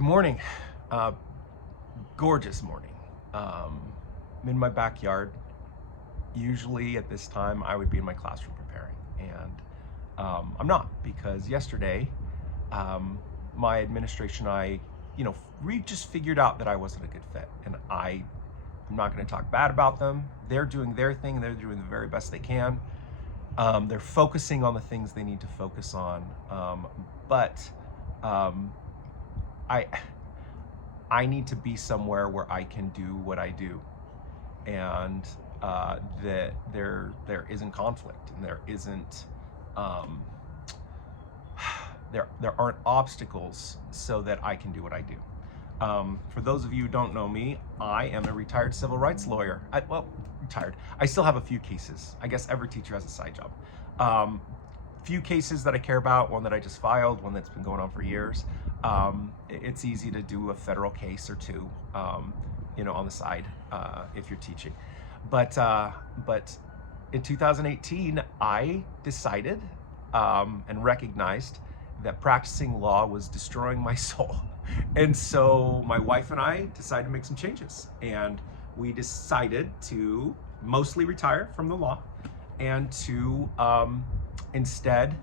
Good morning. Uh, Gorgeous morning. I'm in my backyard. Usually at this time, I would be in my classroom preparing, and I'm not because yesterday, um, my administration, we just figured out that I wasn't a good fit, and I'm not going to talk bad about them. They're doing their thing. They're doing the very best they can. They're focusing on the things they need to focus on, but um, I I need to be somewhere where I can do what I do, and that there isn't conflict, and there isn't um, there aren't obstacles, so that I can do what I do. For those of you who don't know me, I am a retired civil rights lawyer. Retired. I still have a few cases. I guess every teacher has a side job. Few cases that I care about, one that I just filed, one that's been going on for years. It's easy to do a federal case or two, on the side, if you're teaching. But in 2018, I decided and recognized that practicing law was destroying my soul. And so my wife and I decided to make some changes. And we decided to mostly retire from the law and to instead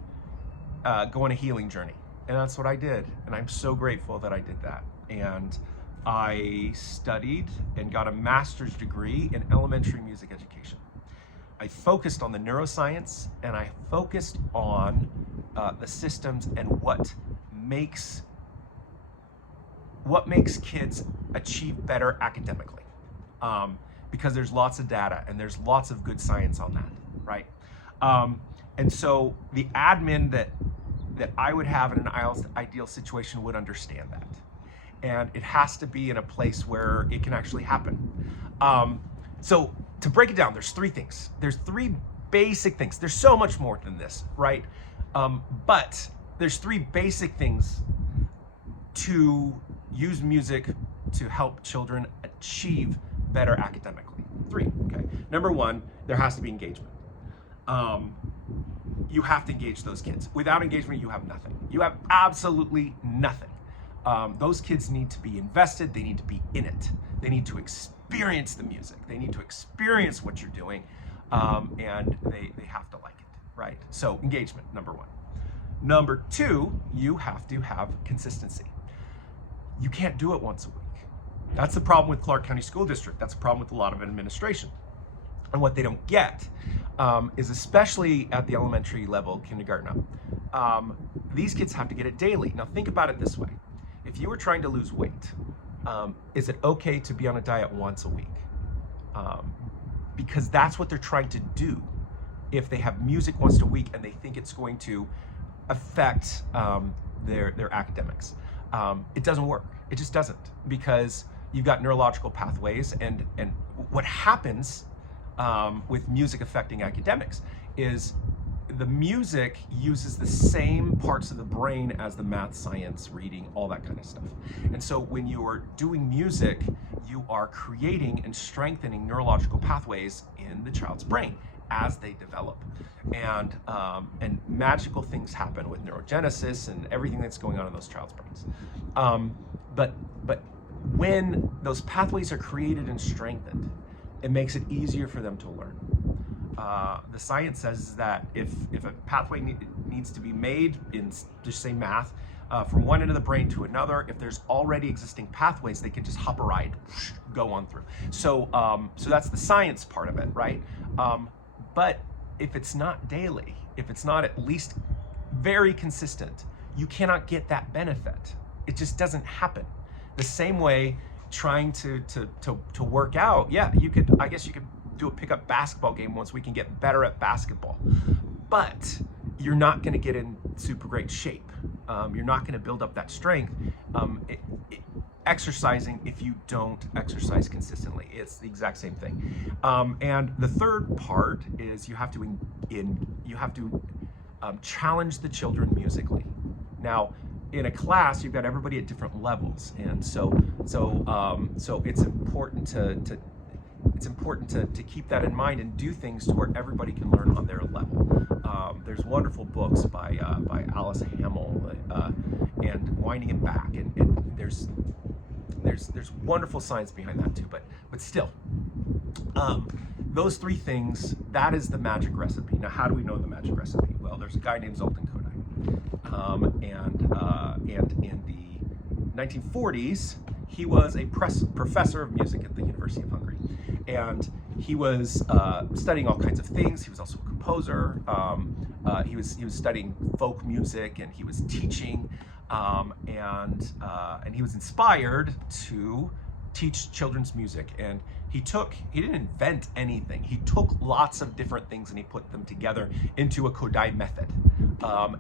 go on a healing journey. And that's what I did. And I'm so grateful that I did that. And I studied and got a master's degree in elementary music education. I focused on the neuroscience, and I focused on the systems and what makes kids achieve better academically. Because there's lots of data and there's lots of good science on that, right? And so the admin that I would have in an ideal situation would understand that. And it has to be in a place where it can actually happen. So to break it down, there's three things. There's three basic things. There's so much more than this, right? But there's three basic things to use music to help children achieve better academically. Three, okay? Number one, there has to be engagement. You have to engage those kids. Without engagement, you have nothing. You have absolutely nothing. Those kids need to be invested. They need to be in it. They need to experience the music. They need to experience what you're doing, and they have to like it, right? So engagement, number one. Number two, you have to have consistency. You can't do it once a week. That's the problem with Clark County School District. That's a problem with a lot of administration. And what they don't get is, especially at the elementary level, kindergarten up, these kids have to get it daily. Now think about it this way. If you were trying to lose weight, is it okay to be on a diet once a week? Because that's what they're trying to do if they have music once a week and they think it's going to affect their academics. It doesn't work. It just doesn't, because you've got neurological pathways, and what happens with music affecting academics is the music uses the same parts of the brain as the math, science, reading, all that kind of stuff. And so when you are doing music, you are creating and strengthening neurological pathways in the child's brain as they develop. And magical things happen with neurogenesis and everything that's going on in those child's brains. But when those pathways are created and strengthened, it makes it easier for them to learn. The science says that if a pathway needs to be made in, just say math, from one end of the brain to another, if there's already existing pathways, they can just hop a ride, go on through. So that's the science part of it, right? But if it's not daily, if it's not at least very consistent, you cannot get that benefit. It just doesn't happen. The same way trying to work out, yeah, I guess you could do a pickup basketball game once we can get better at basketball, but you're not going to get in super great shape. You're not going to build up that strength exercising if you don't exercise consistently. It's the exact same thing. And the third part is you have to challenge the children musically. Now, in a class, you've got everybody at different levels, and so it's important to it's important to keep that in mind and do things to where everybody can learn on their level. There's wonderful books by Alice Hamill and Winding It Back, and there's wonderful science behind that too. But still, those three things, that is the magic recipe. Now, how do we know the magic recipe? Well, there's a guy named Zoltan Kodály, and in the 1940s, he was a professor of music at the University of Hungary, and he was studying all kinds of things. He was also a composer. He was studying folk music, and he was teaching, and he was inspired to teach children's music. And he didn't invent anything. He took lots of different things and he put them together into a Kodály method.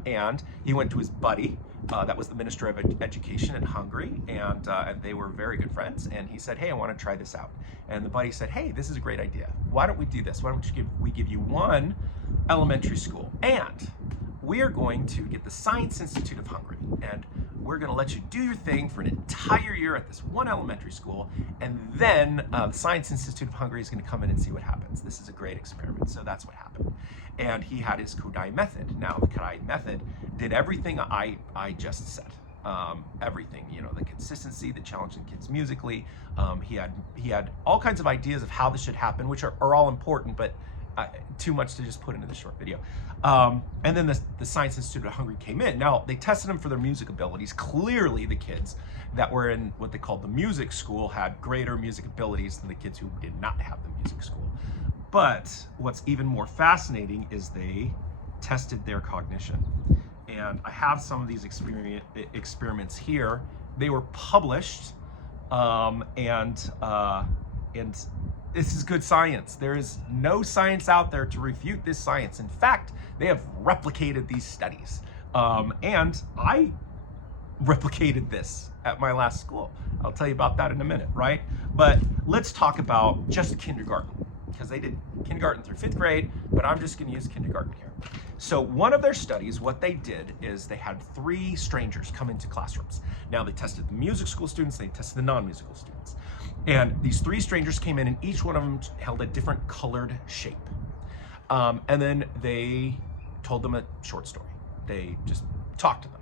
And he went to his buddy, that was the Minister of Education in Hungary, and they were very good friends. And he said, "Hey, I want to try this out." And the buddy said, "Hey, this is a great idea. Why don't we do this? Why don't we give you one elementary school, and we are going to get the Science Institute of Hungary, and we're going to let you do your thing for an entire year at this one elementary school, and then the Science Institute of Hungary is going to come in and see what happens. This is a great experiment." So that's what happened. And he had his Kodály method. Now, the Kodály method did everything I just said. Everything, the consistency, the challenging kids musically. He had all kinds of ideas of how this should happen, which are all important, but too much to just put into this short video. And then the Science Institute of Hungary came in. Now, they tested them for their music abilities. Clearly, the kids that were in what they called the music school had greater music abilities than the kids who did not have the music school. But what's even more fascinating is they tested their cognition. And I have some of these experiments here. They were published, and this is good science. There is no science out there to refute this science. In fact, they have replicated these studies. And I replicated this at my last school. I'll tell you about that in a minute, right? But let's talk about just kindergarten, because they did kindergarten through 5th grade, but I'm just going to use kindergarten here. So one of their studies, what they did is they had 3 strangers come into classrooms. Now, they tested the music school students, they tested the non-musical students. And these 3 strangers came in, and each one of them held a different colored shape. And then they told them a short story. They just talked to them.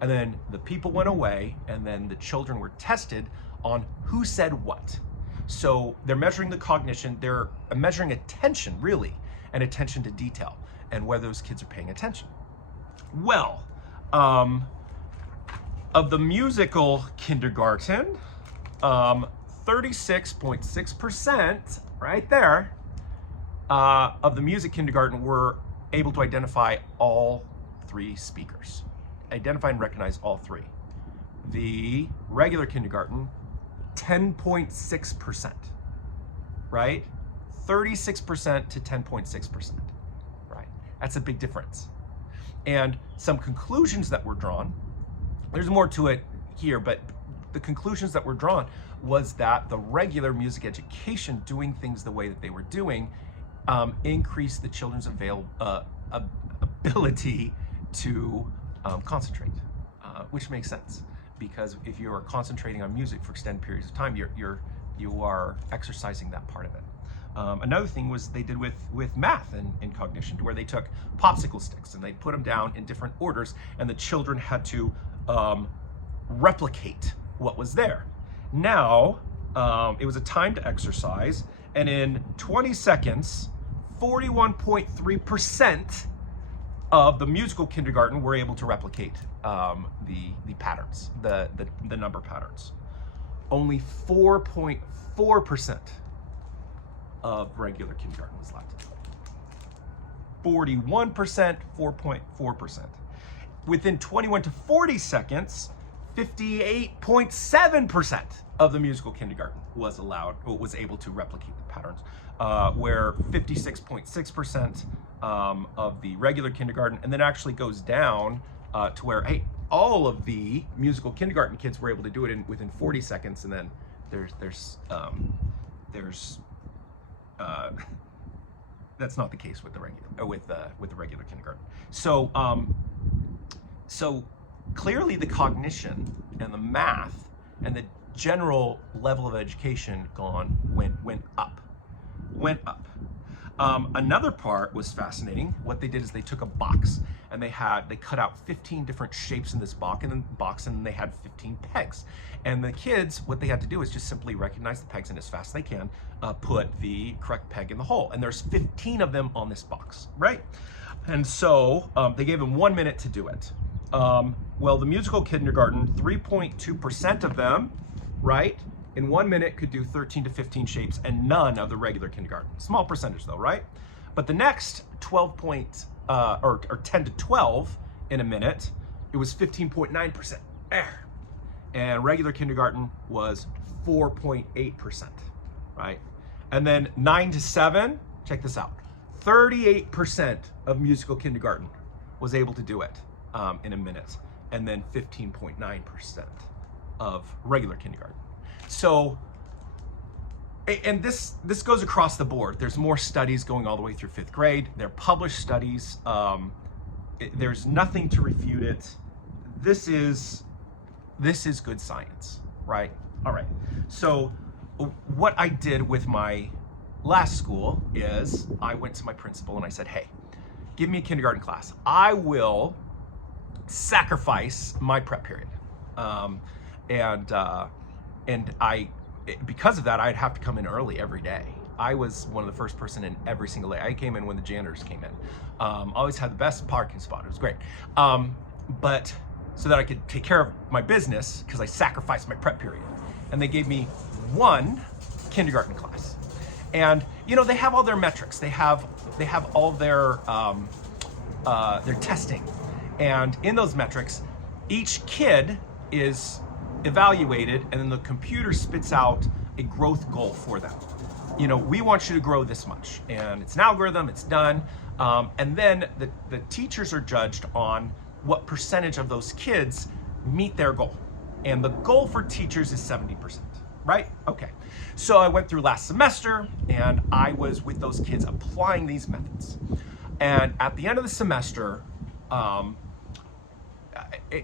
And then the people went away, and then the children were tested on who said what. So they're measuring the cognition, they're measuring attention, really, and attention to detail, and whether those kids are paying attention. Well, of the musical kindergarten, 36.6%, right there, of the music kindergarten were able to identify all 3 speakers, identify and recognize all 3. The regular kindergarten, 10.6%, right? 36% to 10.6%, right? That's a big difference. And some conclusions that were drawn, there's more to it here, but the conclusions that were drawn was that the regular music education, doing things the way that they were doing, increased the children's ability to concentrate, which makes sense. Because if you are concentrating on music for extended periods of time, you are exercising that part of it. Another thing was they did with math and cognition, where they took popsicle sticks and they put them down in different orders, and the children had to replicate what was there. Now, it was a timed exercise, and in 20 seconds, 41.3% of the musical kindergarten were able to replicate the patterns, the number patterns. Only 4.4% of regular kindergarten was left. 41%, 4.4%. Within 21 to 40 seconds, 58.7% of the musical kindergarten was able to replicate the patterns, where 56.6% of the regular kindergarten, and then actually goes down to where, hey, all of the musical kindergarten kids were able to do it within 40 seconds, and then that's not the case with the regular kindergarten. So so clearly the cognition and the math and the general level of education went up. went up. Another part was fascinating. What they did is they took a box and they cut out 15 different shapes in this box, and then they had 15 pegs. And the kids, what they had to do is just simply recognize the pegs and as fast as they can put the correct peg in the hole. And there's 15 of them on this box, right? And so they gave them 1 minute to do it. Well, the musical kindergarten, 3.2% of them, right, in 1 minute could do 13 to 15 shapes, and none of the regular kindergarten. Small percentage though, right? But the next 10 to 12 in a minute, it was 15.9%. And regular kindergarten was 4.8%, right? And then 9 to 7, check this out, 38% of musical kindergarten was able to do it in a minute, and then 15.9% of regular kindergarten. So, and this goes across the board. There's more studies going all the way through 5th grade. They're published studies. There's nothing to refute it. This is good science, right? All right. So what I did with my last school is I went to my principal and I said, hey, give me a kindergarten class. I will sacrifice my prep period. Because of that, I'd have to come in early every day. I was one of the first person in every single day. I came in when the janitors came in. Always had the best parking spot. It was great. But so that I could take care of my business, because I sacrificed my prep period. And they gave me one kindergarten class. And you know, they have all their metrics. They have all their testing. And in those metrics, each kid is evaluated, and then the computer spits out a growth goal for them. You know, we want you to grow this much, and it's an algorithm, it's done. And then the teachers are judged on what percentage of those kids meet their goal. And the goal for teachers is 70%, right? Okay. So I went through last semester and I was with those kids applying these methods. And at the end of the semester,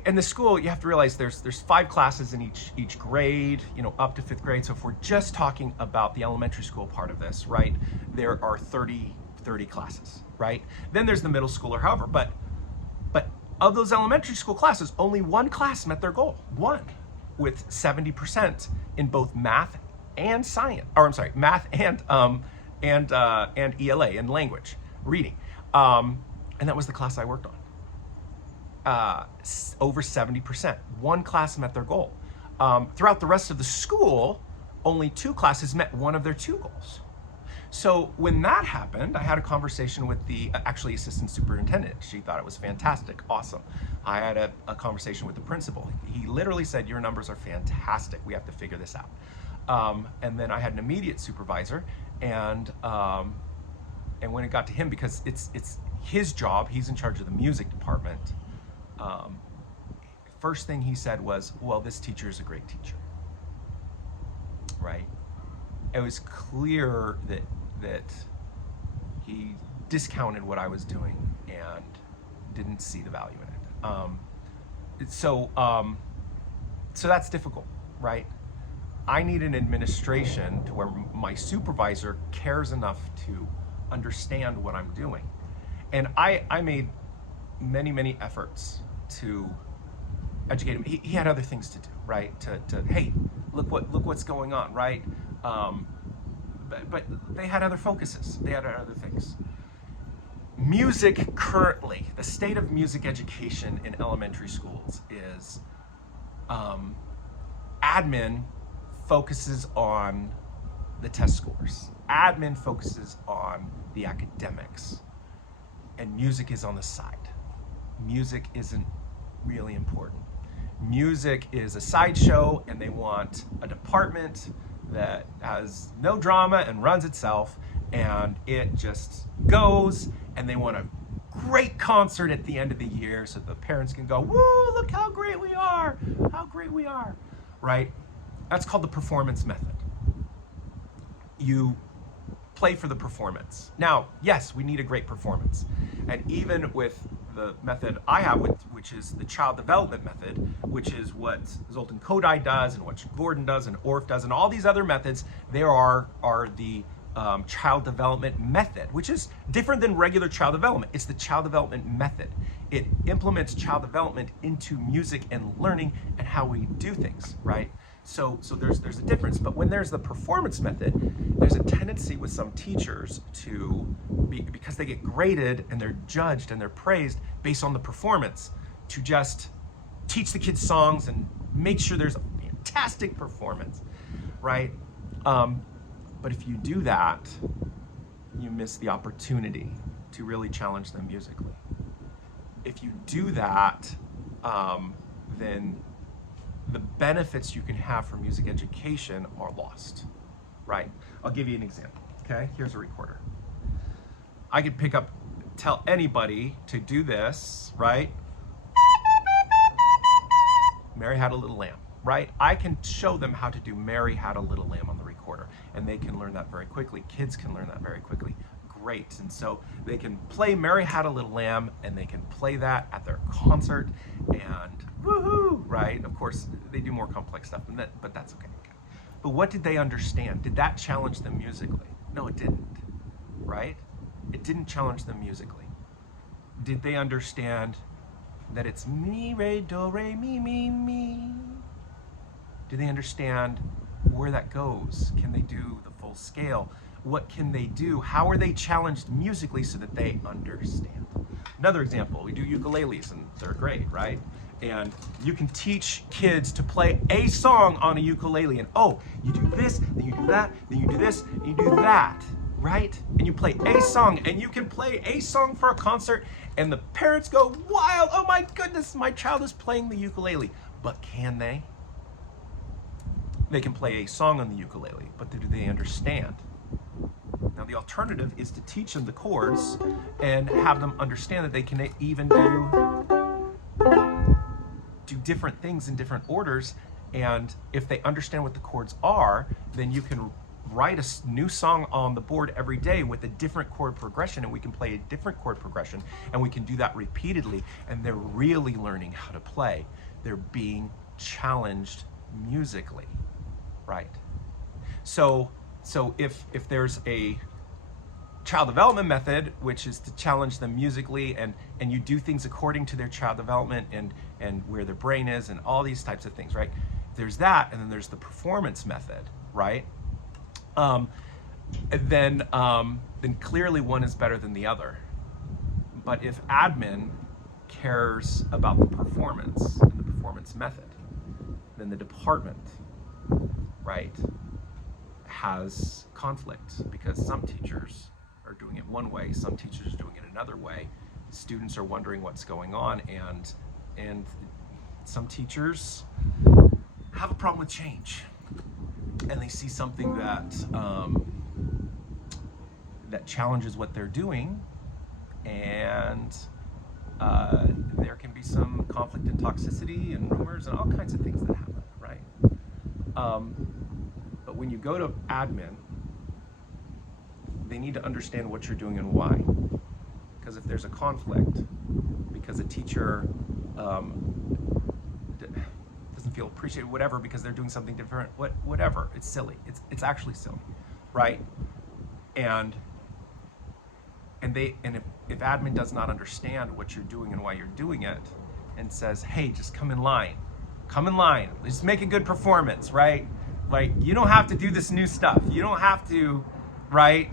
in the school, you have to realize there's 5 classes in each grade, you know, up to 5th grade. So if we're just talking about the elementary school part of this, right, there are 30 classes, right? Then there's the middle school or however, but of those elementary school classes, only one class met their goal, one, with 70% in both math and science, or I'm sorry, math and ELA and language, reading. And that was the class I worked on. Over 70%. One class met their goal. Throughout the rest of the school, only 2 classes met one of their 2 goals. So when that happened, I had a conversation with the actually assistant superintendent. She thought it was fantastic, awesome. I had a conversation with the principal. He literally said, your numbers are fantastic. We have to figure this out. And then I had an immediate supervisor, and when it got to him, because it's his job, he's in charge of the music department. First thing he said was, well, this teacher is a great teacher, right? It was clear that he discounted what I was doing and didn't see the value in it. So that's difficult, right? I need an administration to where my supervisor cares enough to understand what I'm doing. And I made many efforts to educate him. He had other things to do, right? To hey, look what's going on, right? But they had other focuses. They had other things. Music currently, the state of music education in elementary schools is admin focuses on the test scores. Admin focuses on the academics, and music is on the side. Music isn't really important. Music is a sideshow, and they want a department that has no drama and runs itself, and it just goes, and they want a great concert at the end of the year so the parents can go, woo, look how great we are, right? That's called the performance method. You play for the performance. Now, yes, we need a great performance. And even with the method I have, which is the child development method, which is what Zoltan Kodály does and what Gordon does and Orff does and all these other methods, there are the child development method, which is different than regular child development. It's the child development method. It implements child development into music and learning and how we do things, right? So there's a difference. But when there's the performance method, there's a tendency with some teachers to because they get graded and they're judged and they're praised based on the performance, to just teach the kids songs and make sure there's a fantastic performance, right? But if you do that, you miss the opportunity to really challenge them musically. If you do that, then the benefits you can have from music education are lost, right? I'll give you an example, okay? Here's a recorder. I could tell anybody to do this, right? Mary Had a Little Lamb, right? I can show them how to do Mary Had a Little Lamb on the recorder, and they can learn that very quickly. Kids can learn that very quickly. Great. And so they can play Mary Had a Little Lamb, and they can play that at their concert, and woohoo, right? Of course, they do more complex stuff than that, but that's okay. But what did they understand? Did that challenge them musically? No, it didn't, right? It didn't challenge them musically. Did they understand that it's mi, re, do, re, mi, mi, mi? Do they understand where that goes? Can they do the full scale? What can they do? How are they challenged musically so that they understand? Another example, we do ukuleles in third grade, right? And you can teach kids to play a song on a ukulele, and oh, you do this, then you do that, then you do this, and you do that, right? And you play a song, and you can play a song for a concert, and the parents go wild. Oh my goodness, my child is playing the ukulele. But can they? They can play a song on the ukulele, but do they understand? Now the alternative is to teach them the chords and have them understand that they can even do different things in different orders. And if they understand what the chords are, then you can write a new song on the board every day with a different chord progression, and we can play a different chord progression, and we can do that repeatedly, and they're really learning how to play. They're being challenged musically, right? So if there's a child development method, which is to challenge them musically, and you do things according to their child development and where their brain is and all these types of things, right? There's that, and then there's the performance method, right? Then clearly one is better than the other. But if admin cares about the performance and the performance method, then the department, right, has conflict, because some teachers are doing it one way, some teachers are doing it another way. Students are wondering what's going on, and some teachers have a problem with change, and they see something that that challenges what they're doing, and there can be some conflict and toxicity and rumors and all kinds of things that happen, right? But when you go to admin, they need to understand what you're doing and why. Because if there's a conflict, because a teacher doesn't feel appreciated, whatever, because they're doing something different, whatever, it's silly. It's actually silly, right? And if admin does not understand what you're doing and why you're doing it, and says, hey, just come in line, just make a good performance, right? Like, you don't have to do this new stuff. You don't have to, right?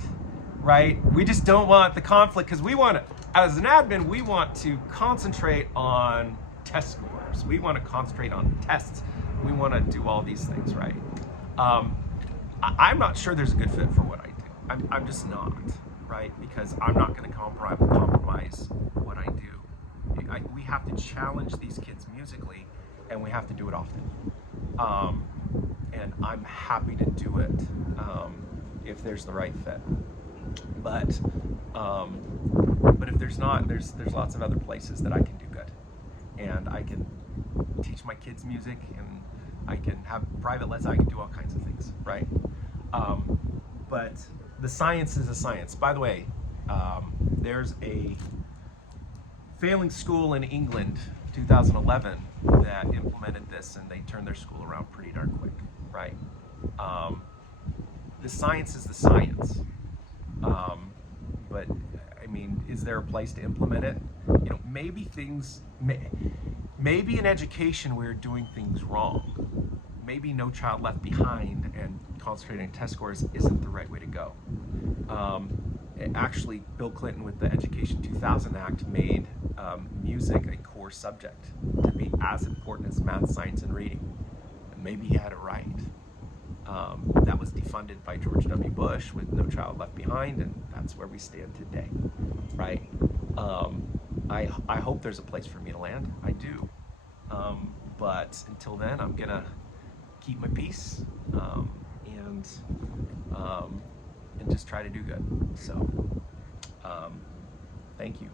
We just don't want the conflict, because we want to, as an admin, we want to concentrate on test scores. We want to concentrate on tests. We want to do all these things, right? I'm not sure there's a good fit for what I do. I'm just not, right? Because I'm not going to compromise what I do. We have to challenge these kids musically, and we have to do it often. And I'm happy to do it if there's the right fit. But if there's not, there's lots of other places that I can do good, and I can teach my kids music, and I can have private lessons. I can do all kinds of things, right? But the science is a science. By the way, there's a failing school in England, 2011, that implemented this, and they turned their school around pretty darn quick, right? the science is the science. Um, but I mean, is there a place to implement it? You know, maybe in education we're doing things wrong. Maybe No Child Left Behind and concentrating on test scores isn't the right way to go. Actually, Bill Clinton with the Education 2000 Act made music a core subject to be as important as math, science, and reading. And maybe he had it right. That was defunded by George W. Bush with No Child Left Behind, and that's where we stand today, right? I hope there's a place for me to land. I do. But until then, I'm gonna keep my peace and um, and just try to do good. So, thank you.